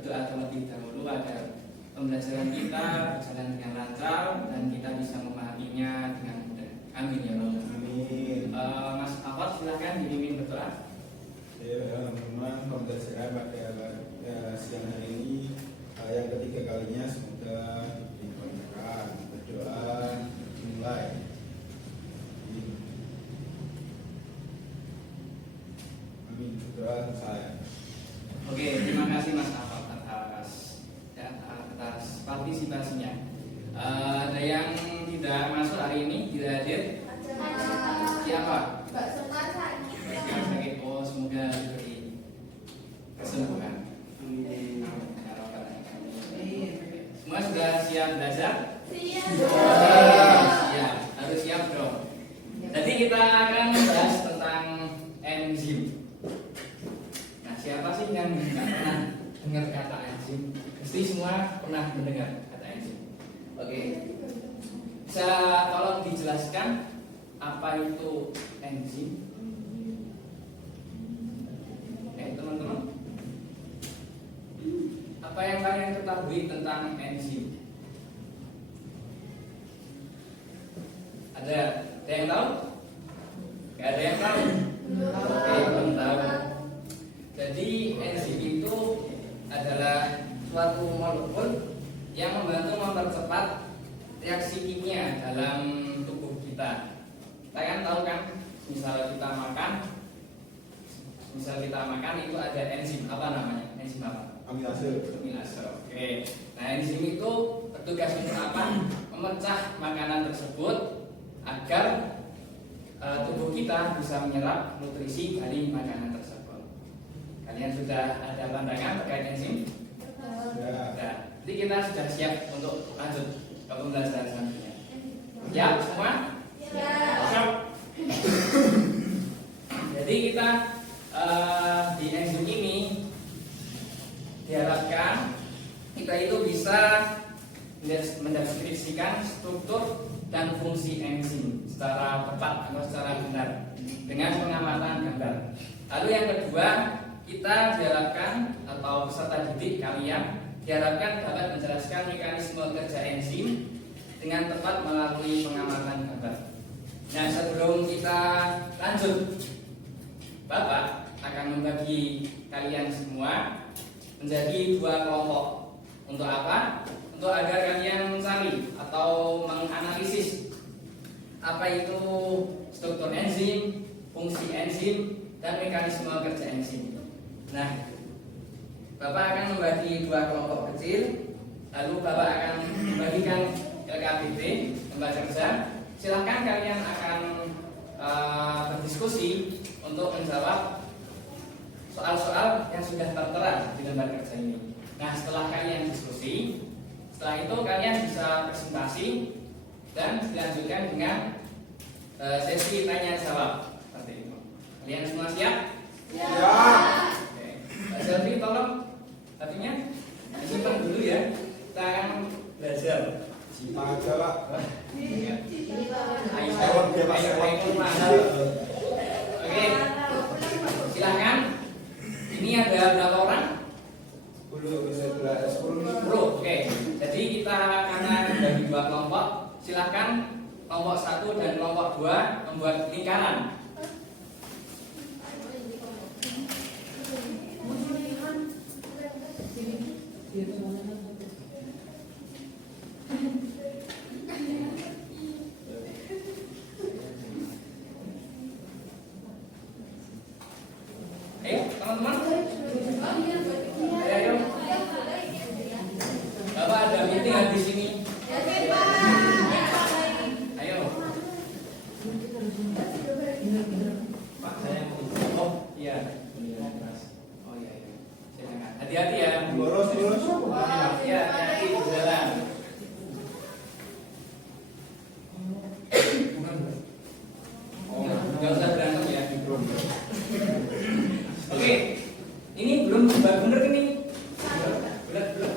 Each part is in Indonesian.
berdoa terlebih dahulu agar pembelajaran kita berjalan dengan lancar dan kita bisa memahaminya dengan mudah. Amin ya Allah. Amin. Mas Afat silahkan dipimpin berdoa. Teman-teman, pembelajaran pada siang hari ini yang ketiga kalinya semoga diberkahi. Berdoa dimulai. Amin. Berdoa saya. Oke, terima kasih Mas Afat atas partisipasinya. Ada yang tidak masuk hari ini, tidak hadir? Siapa? Mbak Semar sakit. Yang sakit. Oh, semoga diberi kesembuhan. Semua sudah siap belajar? Siap, harus siap dong. Jadi kita akan membahas tentang enzim. Nah, siapa sih yang nggak pernah dengar kata enzim? Pasti semua pernah mendengar kata enzim. Oke, bisa tolong dijelaskan apa itu enzim? Teman-teman, apa yang kalian ketahui tentang enzim? Ada yang tahu? Gak ada yang tahu? Oke, belum tahu. Jadi enzim itu adalah suatu molekul yang membantu mempercepat reaksi kimia dalam tubuh kita. Kita kan tahu kan, misal kita makan itu ada enzim, apa namanya? Enzim apa? Amilase. Amilase. Oke. Nah, enzim itu bertugas untuk apa? Memecah makanan tersebut agar tubuh kita bisa menyerap nutrisi dari makanan tersebut. Kalian sudah ada pandangan terkait enzim? Ya. Nah, jadi kita sudah siap untuk lanjut ke pembelajaran selanjutnya. Siap semua? Siap. Jadi kita di enzim ini diharapkan kita itu bisa mendeskripsikan struktur dan fungsi enzim secara tepat atau secara benar dengan pengamatan gambar. Lalu yang kedua, kita diharapkan atau peserta didik kalian diharapkan dapat menjelaskan mekanisme kerja enzim dengan tepat melalui pengamatan gambar. Nah, sebelum kita lanjut, Bapak akan membagi kalian semua menjadi dua kelompok. Untuk apa? Untuk agar kalian mencari atau menganalisis apa itu struktur enzim, fungsi enzim, dan mekanisme kerja enzim. Nah, Bapak akan membagi dua kelompok kecil, lalu Bapak akan membagikan LKPD, lembar kerja. Silahkan kalian akan berdiskusi untuk menjawab soal-soal yang sudah tertera di lembar kerja ini. Nah, setelah kalian diskusi, setelah itu kalian bisa presentasi dan dilanjutkan dengan sesi tanya jawab seperti itu. Kalian semua siap? Ya. Oke. Mbak Selvi, tolong artinya disimpan dulu ya. Kita akan belajar. Simpan aja lah. Oke, silahkan. Ini ada berapa orang? 10. Oke, jadi kita karena dibagi dua kelompok, silahkan kelompok 1 dan kelompok 2 membuat lingkaran. Teman-teman, ayo. Bapak ada meeting habis ini. Ayo. Pak, saya mau. Oh, iya. Oh iya. Silakan. Hati-hati ya. Lurus. Iya, hati-hati di jalan. Enggak usah berantem ya. Oke, ini belum benar ini. Belum.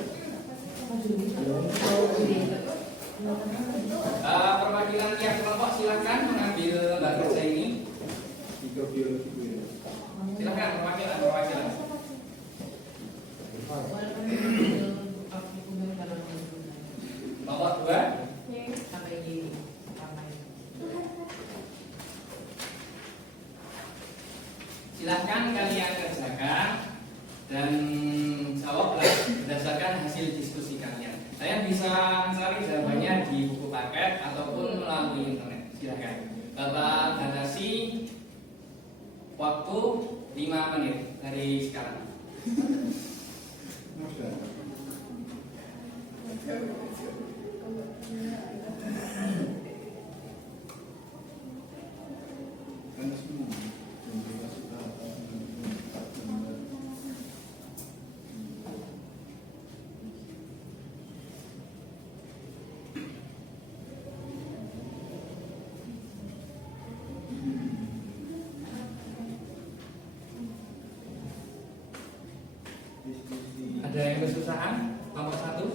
Perwakilan tiap kelompok silakan mengambil lembar kerja ini. Silakan perwakilan. dan jawablah berdasarkan hasil diskusi kalian. Kalian bisa cari jawabannya di buku paket ataupun melalui internet. Silahkan. Bapak batasi waktu 5 menit dari sekarang. Ada yang kesusahan? Nomor 1.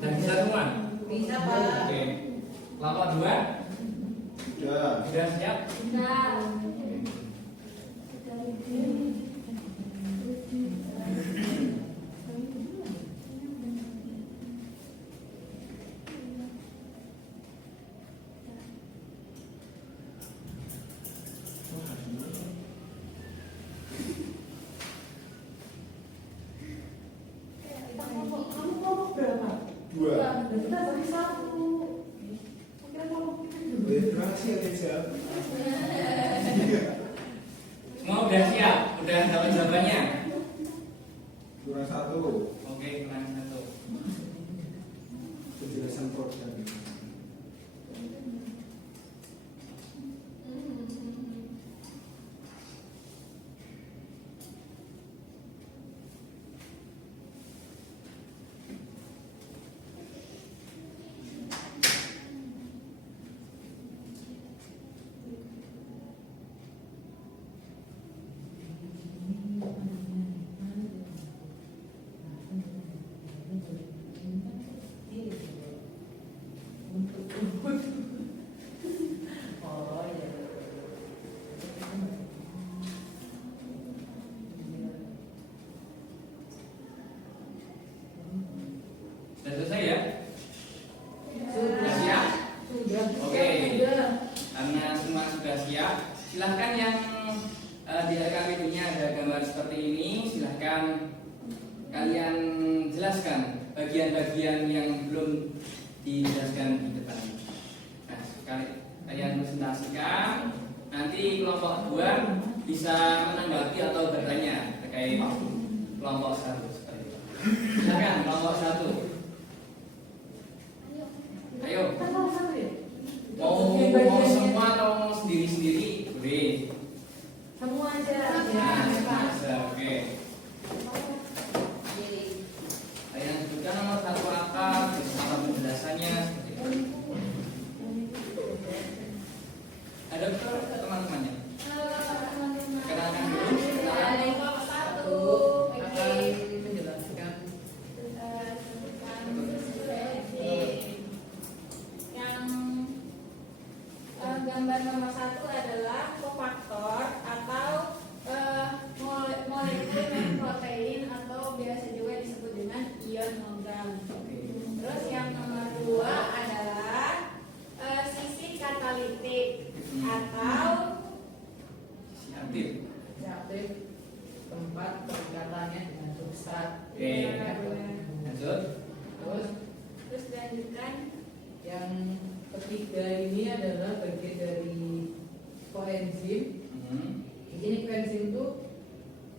Dan bisa semua? Bisa, Pak. Oke. Kelompok 2? Sudah. Sudah siap? Kamu kelompok berapa? 2. Kita bagi 1. Kira kelompok kita dulu. Terima kasih ya Tessa. Semua udah siap? Udah dapat jawabannya? Kurang 1. Oke, kurang 1. Penjelasan program. Oh iya. Sudah selesai ya? Sudah. Siap? Sudah. Oke. Sudah. Karena semua sudah siap, silahkan yang di RKPD-nya ada gambar seperti ini, silahkan kalian jelaskan bagian-bagian yang belum dijelaskan di depan. Nah, kalian presentasikan, nanti kelompok 2 bisa menanggapi atau bertanya terkait kelompok 1 seperti itu. Silahkan kelompok 1. Ayo. Kan kelompok 1 ya? Mau semua atau mau sendiri-sendiri? Boleh. Semua aja. Nah, Ya, bisa, oke. Yang juga nomor 1 apa? Terus apa penjelasannya? Seperti itu. Ada teman-temannya? Kenalkan dulu. Kenalan. akan menjelaskan Gambar nomor 1 adalah kofaktor atau molekul protein atau biasa juga disebut dengan ion logam. Terus yang nomor 2 adalah sisi katalitik atau Si aktif. aktif tempat perikatannya dengan substrat. Oke. Lanjut. Terus dilanjutkan yang ketiga ini adalah bagian dari koenzim. Ini koenzim itu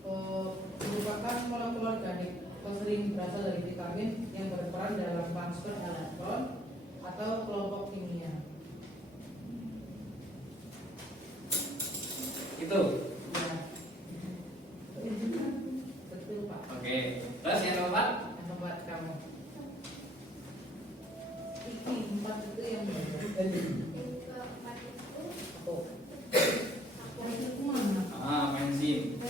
merupakan molekul organik atau sering berasal dari vitamin yang berperan dalam transfer elektron atau kelompok kimia. Itu. Ya. Betul Pak. Oke. Terus yang keempat? Yang membuat kamu. Ini 4 itu yang tadi. keempat itu Apa? Yang mana? Enzim.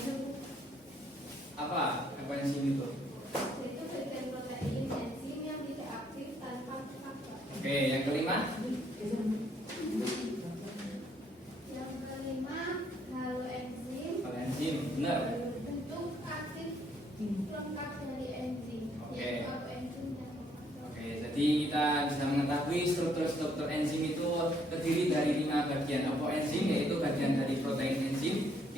Apa enzim itu? itu bagian protein enzim yang tidak aktif tanpa faktor. Oke, yang kelima? Yang kelima haloenzim Kalau enzim, benar. bentuk aktif lengkap dari enzim Oke. yaitu autoenzim dan kofaktor. Oke, jadi kita bisa mengetahui struktur-struktur enzim itu terdiri dari 5 bagian. Apa enzim yaitu bagian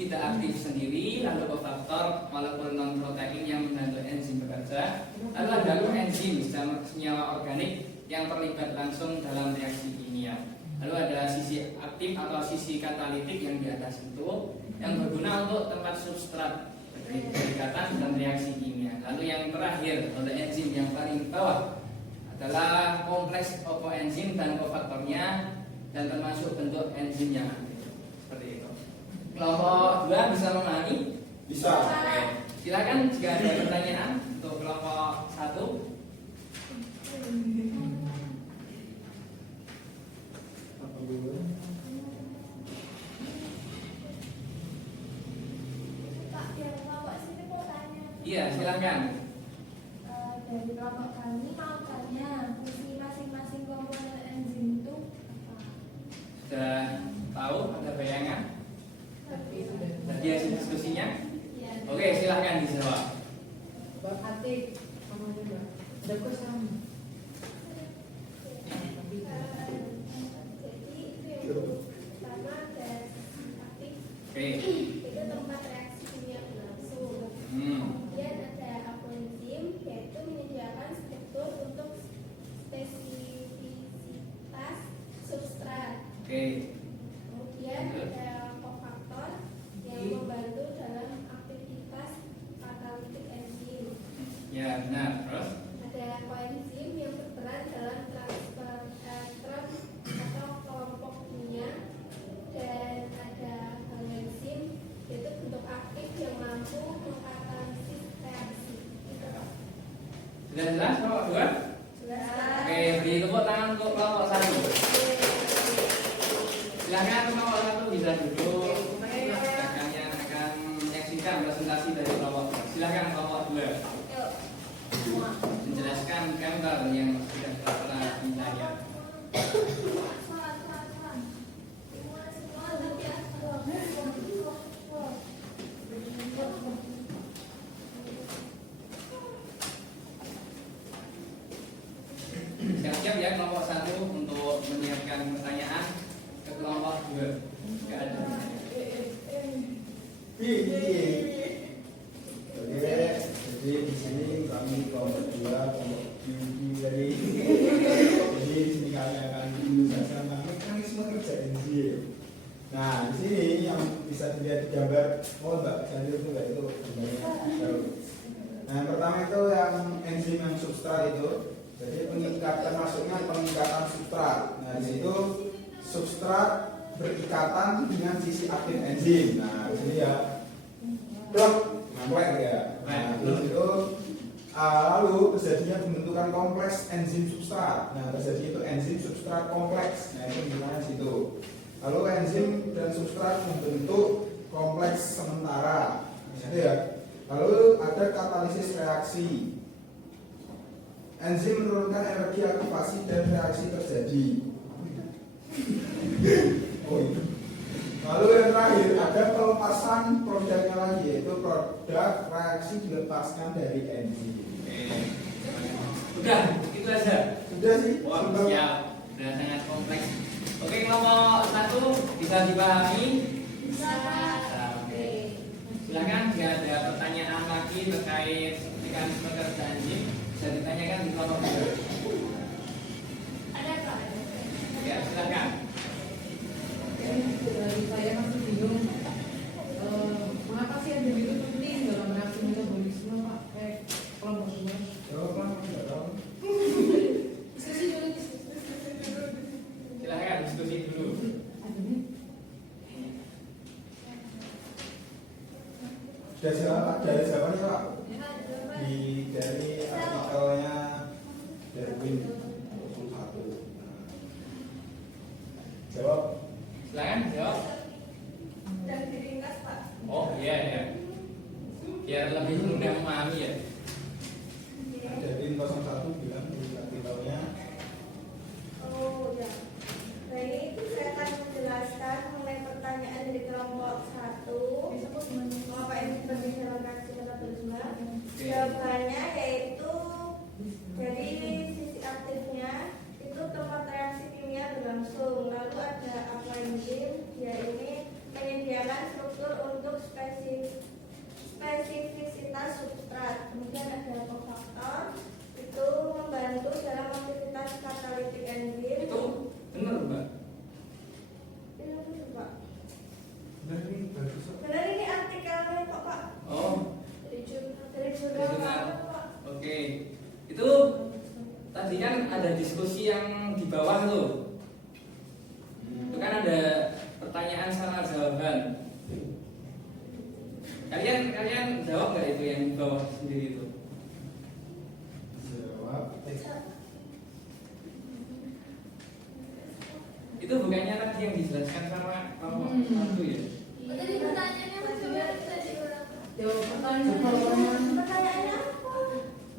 tidak aktif sendiri, lalu kofaktor molekul non protein yang membantu enzim bekerja, lalu ada enzim senyawa organik yang terlibat langsung dalam reaksi kimia. Lalu ada sisi aktif atau sisi katalitik yang di atas itu yang berguna untuk tempat substrat perikatan dan reaksi kimia. Lalu yang terakhir ada enzim yang paling bawah adalah kompleks koenzim dan kofaktornya dan termasuk bentuk enzim yang aktif. Seperti itu. Kelompok 2 bisa memahami? Bisa. Oke. Silakan jika ada pertanyaan untuk kelompok 1. Pak, yang kelompok sini mau tanya. Iya, silakan. Dari kelompok kami mau tanya fungsi masing-masing komponen enzim itu apa? Sudah tahu? Ada bayangan? Tadi hasil diskusinya? Ya. Oke, silakan dijawab. Buat aktif sama juga. Ada kok sama. Jadi itu yang pertama ada aktif, Oke. itu tempat reaksi kimia berlangsung. Kemudian ada apoenzim, yaitu menyediakan struktur untuk spesifisitas substrat. Oke. Kemudian ada kofaktor yang membantu dalam aktivitas katalitik enzim. Ya, benar. Terus? Ada koenzim yang berperan dalam transfer elektron atau kelompok kimia, dan ada koenzim yaitu bentuk aktif yang mampu mengkatalisis reaksi. Sudah jelas kelompok 2? Jelas. Oke, beri tepuk tangan untuk kelompok 1. Silakan kelompok 1 bisa duduk. Rekannya akan menyaksikan presentasi dari kelompok 2. Silakan kelompok 2 menjelaskan gambar yang sudah pernah dilayar. Siap-siap ya kelompok 1 untuk menyiapkan pertanyaan ke kelompok 2. Enggak ada. Oke, jadi di sini kami kelompok 2, kelompok QQ tadi. Jadi di sini kami akan menjelaskan tentang mekanisme kerja enzim. Nah, di sini yang bisa dilihat di gambar, Mbak, saya itu enggak itu gambarnya. Nah, yang pertama itu yang enzim yang substrat itu. Jadi pengikatan masuknya pengikatan substrat. Nah, di situ substrat berikatan dengan sisi aktif enzim. Nah, di sini ya. Nampak ya. Nah, terus itu lalu terjadinya pembentukan kompleks enzim substrat. Nah, terjadi itu enzim substrat kompleks. Nah, itu gimana situ. Lalu enzim dan substrat membentuk kompleks sementara. Gitu ya. Lalu ada katalisis reaksi. Enzim menurunkan energi aktivasi dan reaksi terjadi. Oh, itu. Lalu yang terakhir ada pelepasan produknya lagi, yaitu produk reaksi dilepaskan dari enzim. Udah, itu aja. Sudah sih. Wah, siap. Sudah sangat kompleks. Oke, kelompok 1 bisa dipahami? Bisa. Oke. Silakan jika ada pertanyaan lagi terkait mekanisme kerja enzim bisa ditanyakan di kelompok 2. Ada Pak? Ya, silakan. Dari saya masih bingung. Mengapa sih enzim itu penting dalam reaksi metabolisme, Pak? Kelompok 2. Jawab lah, enggak tahu. Diskusi dulu. Silakan diskusi dulu. Sudah jawab, ada jawabannya Pak. Dari artikelnya Darwin 21. Jawab. Silakan jawab. Dan diringkas Pak. Oh iya ya. Biar lebih mudah memahami ya. Darwin 01 bilang di artikelnya. Oh ya. Nah ini saya akan menjelaskan mengenai pertanyaan dari kelompok 1. Apa yang penting dalam reaksi metabolisme? Jawabannya yaitu dari sisi aktifnya itu tempat reaksi kimia berlangsung. Lalu ada apoenzim, dia ini menyediakan struktur untuk kemudian ada kofaktor itu membantu dalam aktivitas katalitik enzim. Itu benar, Mbak? Ini Pak. Benar ini bagus kok. Benar ini artikelnya kok Pak. Oh, Dari jurnal jurnal. Pak. oke. Itu tadi kan ada diskusi yang di bawah tuh. Itu kan ada pertanyaan sama jawaban. Kalian jawab nggak itu yang di bawah sendiri itu? Jawab. Itu bukannya tadi yang dijelaskan sama kelompok satu ya? Tadi pertanyaannya coba tadi ulang. Jawab pertanyaan. Pertanyaannya apa?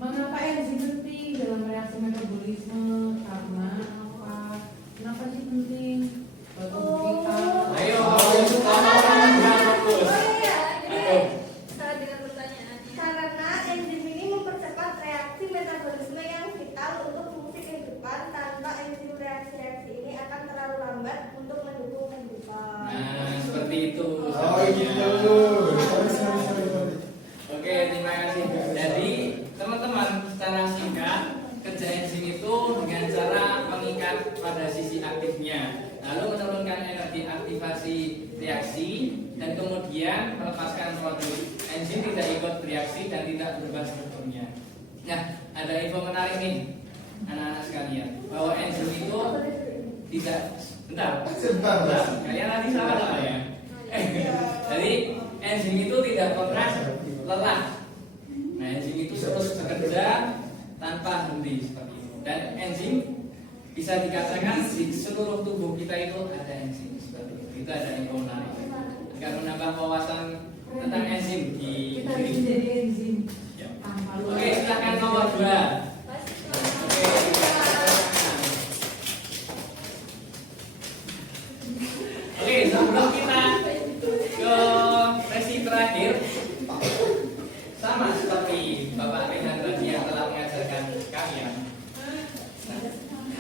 Mengapa enzim penting dalam reaksi metabolisme? Karena apa? Kenapa sih penting? Buat tubuh kita. Ayo, jangan fokus. Oh iya, Ayo. Salah dengan pertanyaannya. karena enzim ini mempercepat reaksi metabolisme yang vital untuk fungsi kehidupan. Tanpa enzim reaksi-reaksi ini akan terlalu lambat untuk mendukung kehidupan. Nah, seperti itu. Oh gitu. Sorry. Oke, terima kasih. Jadi, teman-teman, secara singkat, kerja enzim itu dengan cara mengikat pada sisi aktifnya, lalu menurunkan energi aktivasi reaksi, dan kemudian melepaskan produk. Enzim tidak ikut bereaksi dan tidak berubah strukturnya. Nah, ada info menarik nih, anak-anak sekalian, bahwa enzim itu tidak, bentar, kalian nanti salah ya. Jadi enzim itu tidak pernah lelah. Nah, enzim itu terus bekerja tanpa henti seperti itu. Dan enzim bisa dikatakan di seluruh tubuh kita itu ada enzim seperti itu. Itu ada info menarik. Agar menambah wawasan tentang enzim di Kita harus jadi enzim. Ya. Tanpa Oke, silakan nomor 2. Oke, sebelum kita ke sesi terakhir, sama seperti Bapak Rehan tadi yang telah mengajarkan kalian. Nah,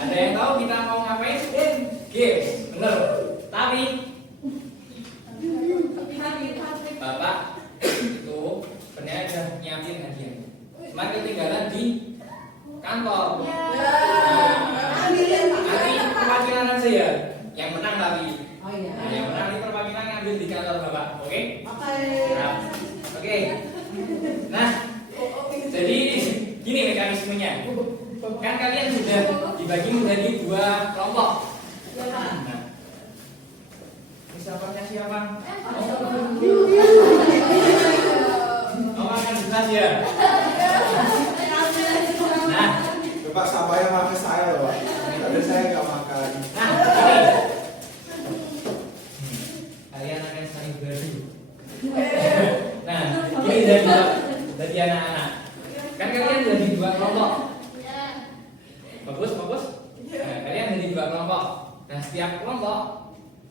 ada yang tahu kita mau ngapain? Games, bener. Tapi Bapak itu sebenarnya sudah nyiapin hadiah. Cuma ketinggalan di kantor. Nanti perwakilan aja ya, yang menang tapi. Oh iya. Nah, yang menang di perwakilan ngambil di kantor Bapak, oke? Siap. Oke. Nah, jadi gini mekanismenya. Kan kalian sudah dibagi menjadi 2 kelompok. Nah, ini siapa? Oh, akan jelas ya. Nah, Bapak sampahnya makan saya loh, Pak. Tapi saya nggak makan. nah, ini. Kalian akan saling beradu. Nah, ini dari anak-anak. Kan kalian jadi 2 kelompok. Bagus. Nah, kalian jadi 2 kelompok. Nah, setiap kelompok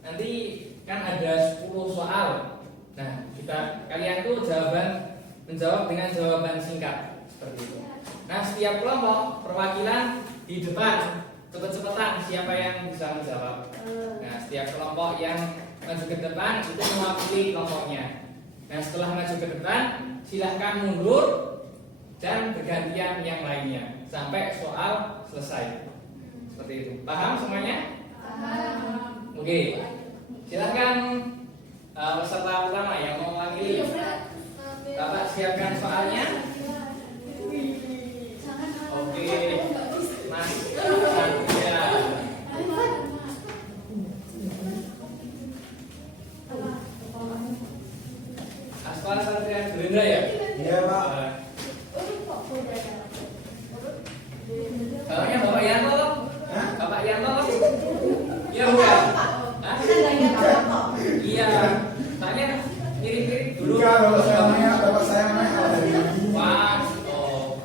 nanti kan ada 10 soal. Nah, kalian tuh menjawab dengan jawaban singkat seperti itu. Nah, setiap kelompok perwakilan di depan cepet-cepetan siapa yang bisa menjawab. Nah, setiap kelompok yang maju ke depan itu mewakili kelompoknya. Nah, setelah maju ke depan silahkan mundur dan bergantian yang lainnya sampai soal selesai. Seperti itu. Paham semuanya? Oke. Silahkan peserta pertama yang mau mewakili. Bapak siapkan soalnya. Oke. Mas Satria. Aspal Satria Gerindra ya? Iya, Pak. Soalnya Bapak Yanto loh. Hah? Bapak Yanto loh. Iya bukan? Hah? Iya. Soalnya mirip-mirip dulu. Enggak, bapak saya namanya Al-Hadi. Wah, oh.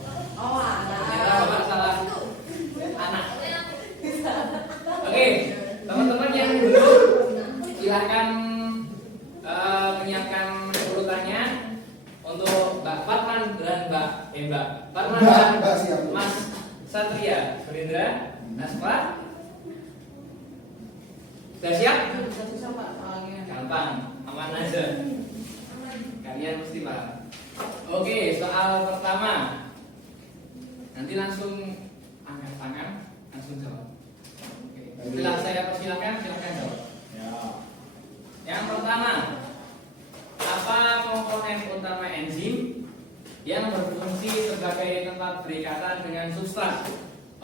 Ternyata Bapak salah anak. Oke, teman-teman yang belum silakan menyiapkan urutannya untuk Mbak Farman dan Mbak Farman dan Mbak, siap. Mas Satria, Gerindra, Aspar. Sudah siap? Susah Pak soalnya. Gampang, aman aja. Kalian mesti paham. Oke, soal pertama. Nanti langsung angkat tangan, langsung jawab. Oke. Setelah saya persilakan, silakan jawab. Ya. Yang pertama, apa komponen utama enzim yang berfungsi sebagai tempat berikatan dengan substrat?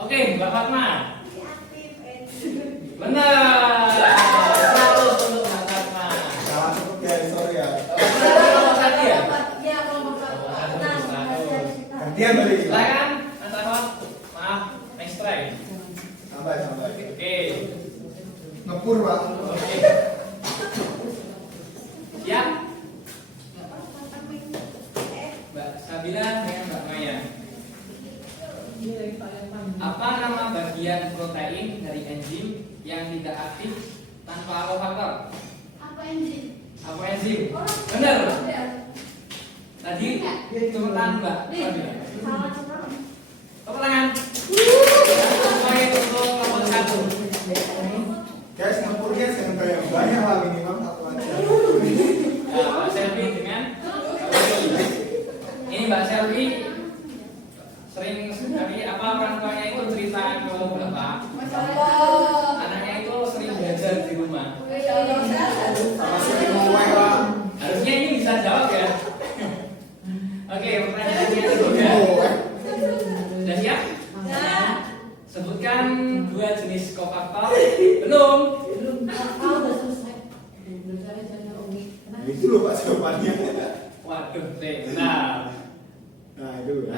Oke, Mbak Fatma. Aktif enzim. Benar. Selalu untuk Mbak Fatma. Salah sebut ya, sorry ya. Kalau tadi ya. Ya, kelompok satu. Gantian tadi. Silakan, Mas Ahmad. Maaf, next try. Sampai. Oke. Ngepur, Pak. Oke. Siap? Mbak Sabila dengan Mbak Maya. Apa nama bagian protein dari enzim yang tidak aktif tanpa alofaktor? Apa enzim? Apa enzim? Benar. Ya. Tadi tepuk tangan Mbak Sabila. Salah semua. Tepuk tangan. Sebagai untuk nomor 1. Guys, ngepurnya jangan banyak lah, minimal satu aja. Mbak Selvi dengan Mbak Selvi. Ini Mbak Selvi sering sekali apa orang tuanya itu cerita ke bapak. Anaknya itu sering belajar di rumah. Sama sering ngomong lah. Harusnya ini bisa jawab ya. Oke, pertanyaannya ketiga. Sudah siap? Sebutkan 2 jenis kofaktor. Belum. Nah, itu loh Pak jawabannya. Waduh, benar. Nah, itu.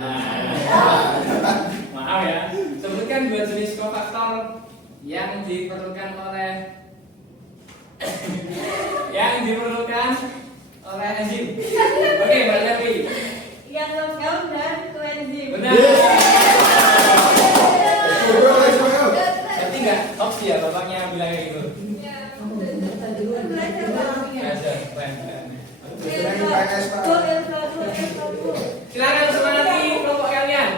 Maaf ya. Sebutkan 2 jenis kofaktor yang diperlukan oleh enzim. Oke, Mbak Devi. Yang logam dan koenzim. Benar. Berarti nggak hoax ya bapaknya bilang kayak gitu. Belajar, keren. Silakan semangati kelompok kalian.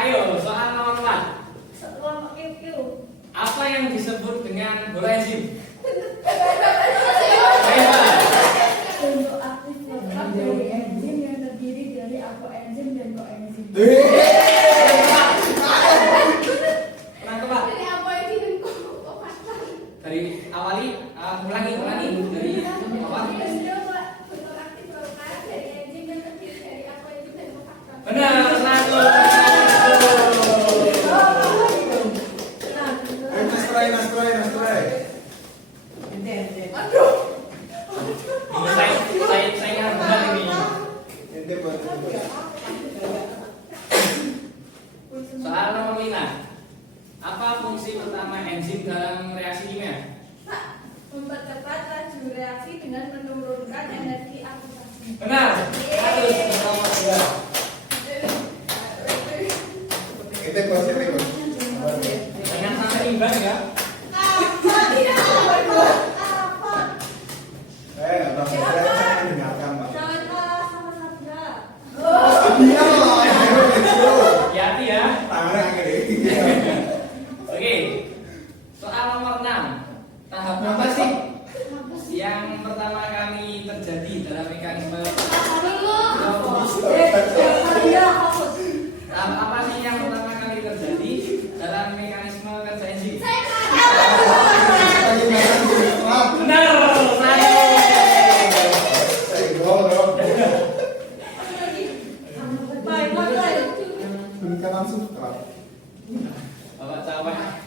Ayo, soal nomor 4. Apa yang disebut dengan bola enzim? Ayo, Pak. Untuk aktif lengkap dari enzim yang terdiri dari akoenzim dan koenzim. Menang, Pak. Dari apa enzim dan kofaktor? Dari awali, ulangi dari awal. Untuk aktif lengkap dari enzim yang terdiri dari apa enzim dan kofaktor. Benar, 1. Mas try. Saya ngambil ini. Ente buat. Soal nomor 5. Apa fungsi pertama enzim dalam reaksi kimia? Mempercepat laju reaksi dengan menurunkan energi aktivasi. Benar. 100 nomor 2. Ente buat siapa, Bos? Jangan sampai imbang ya. Abang saya dengarkan, Pak. Jangan kalah sama Sabda. Iya, let's Hati-hati ya. Tangannya angkat deh. Oke. Soal nomor 6. Tahap apa sih yang pertama kali terjadi dalam mekanisme? Tahap apa sih yang pertama kali terjadi dalam mekanisme kerja enzim? Benar. Peningkatan substrat. Bapak capek.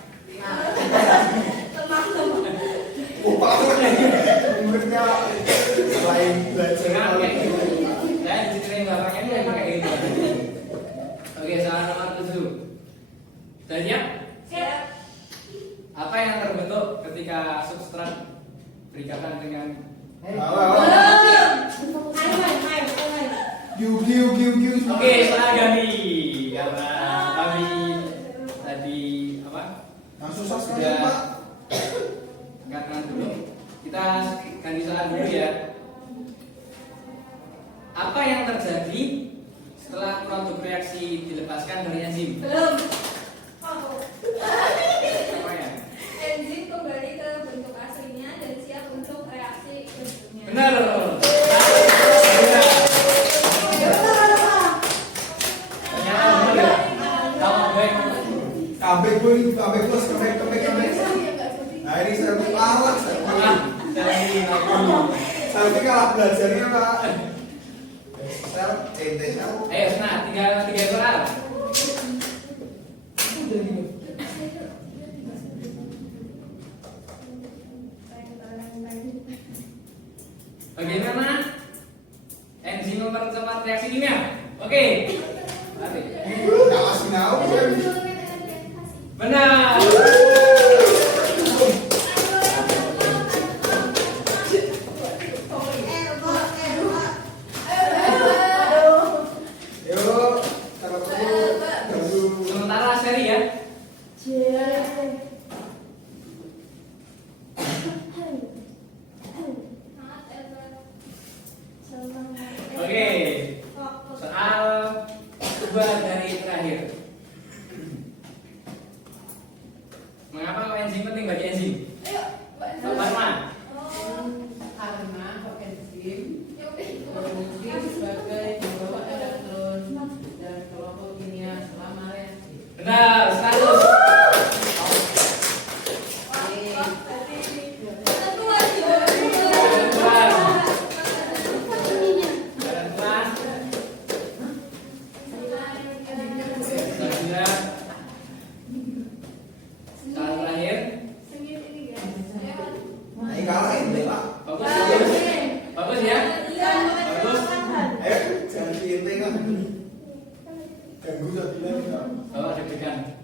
Muridnya selain belajar Dengar kayak gitu. Saya diceritain bapaknya ini emang kayak gitu. Oke, soal nomor 7. Sudah siap? Siap. Apa yang terbentuk ketika substrat berikatan dengan Oke, saya ganti karena kami tadi apa? Yang susah sekali, Pak. Karena dulu kita ganti soal dulu ya. Apa yang terjadi setelah produk reaksi dilepaskan dari enzim? Belum. Apa ya? Enzim kembali ke Sampai gue, sampai plus, sampai. Nah ini saya kalah, saya kalah belajarnya Pak. Sel, ente sel. Ayo, nah, tiga soal. Bagaimana enzim mempercepat reaksi kimia? Oke. Nggak kasih tahu kan? Benar. Yuk, kalau perlu ganggu. Sementara seri ya. Oke. Soal kedua dari terakhir. Mengapa kok enzim penting bagi enzim? Mbak Farma. Karena koenzim berfungsi sebagai pembawa elektron dan kelompok kimia selama reaksi. Benar, 100. Ini kalah ente Pak. Bagus ya. Bagus. Ayo, jangan si ente kan. Ganggu satu lagi. Bawa deg-degan.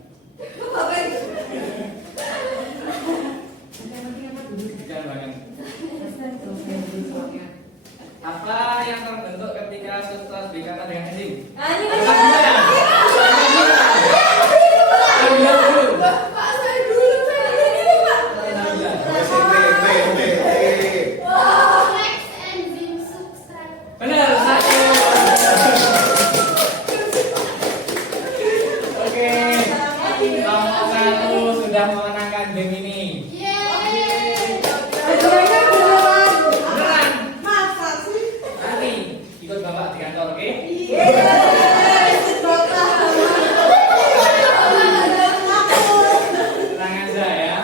Deg-degan banget. Apa yang terbentuk ketika substrat berikatan dengan enzim? Benar, 1. Oke. Nomor 1 sudah memenangkan game ini. Beneran. Nanti ikut Bapak di kantor, oke? Tenang aja ya.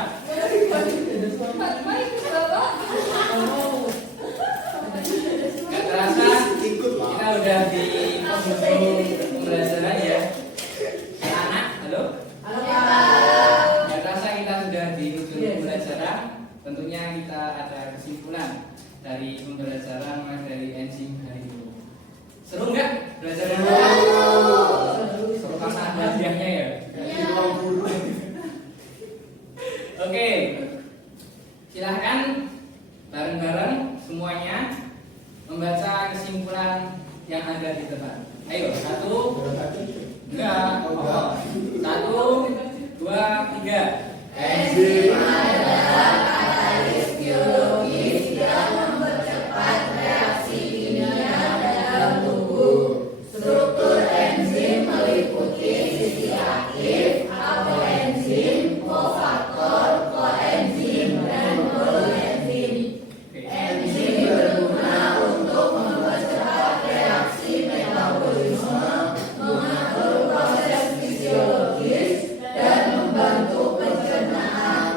Gak terasa Ikut kita udah di penghujung pembelajaran ya. Anak, halo? Gak terasa kita sudah di ujung pembelajaran. Tentunya kita ada kesimpulan dari pembelajaran materi enzim hari ini. Seru nggak belajar yang seru karena ada hadiahnya ya. Oke, silahkan bareng-bareng semuanya membaca kesimpulan yang ada di depan. Ayo, 1, 2, 1, 2, 3. Enzim adalah katalis biologis yang mempercepat reaksi kimia dalam tubuh. Struktur enzim meliputi sisi aktif, apoenzim, kofaktor, koenzim, dan proenzim. Enzim berguna untuk mempercepat reaksi metabolisme, mengatur proses fisiologis, dan membantu pencernaan.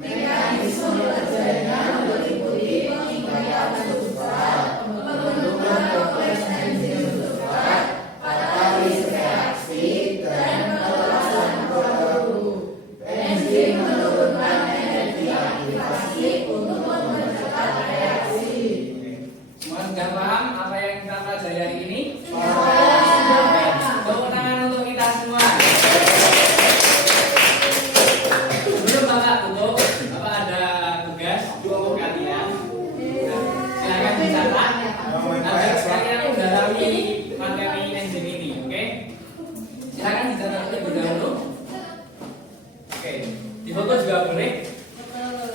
Mekanisme kerjanya meliputi pengingkatan substrat, pembentukan kompleks enzim substrat, katalis reaksi, dan penelasan produk. Enzim menurunkan energi aktivasi untuk mempercepat reaksi. Semua sudah paham apa yang kita pelajari hari ini? Tepuk tangan untuk kita semua. Sebelum Bapak tutup, Bapak ada tugas untuk kalian. Silakan dicatat agar sekalian mendalami materi enzim ini, oke? Silakan dicatat terlebih dahulu. Oke, di foto juga boleh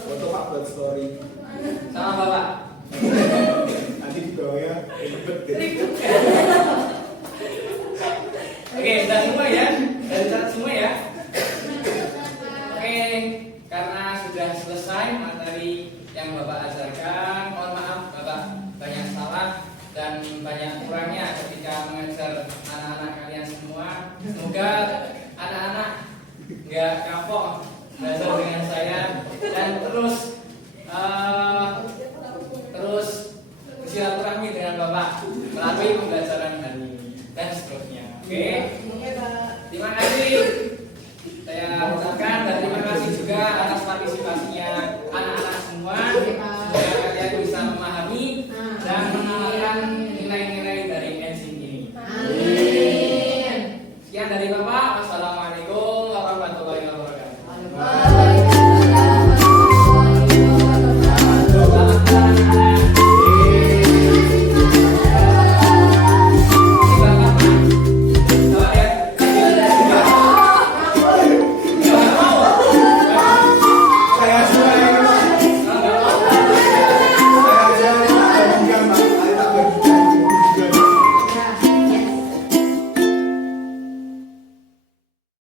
foto Pak buat story. sama Bapak. Nanti di bawah ya. Oke, sudah semua ya? Sudah dicatat semua ya? Oke, karena sudah selesai materi yang Bapak ajarkan, mohon maaf Bapak banyak salah dan banyak kurangnya ketika mengajar anak-anak kalian semua. Semoga anak-anak nggak terus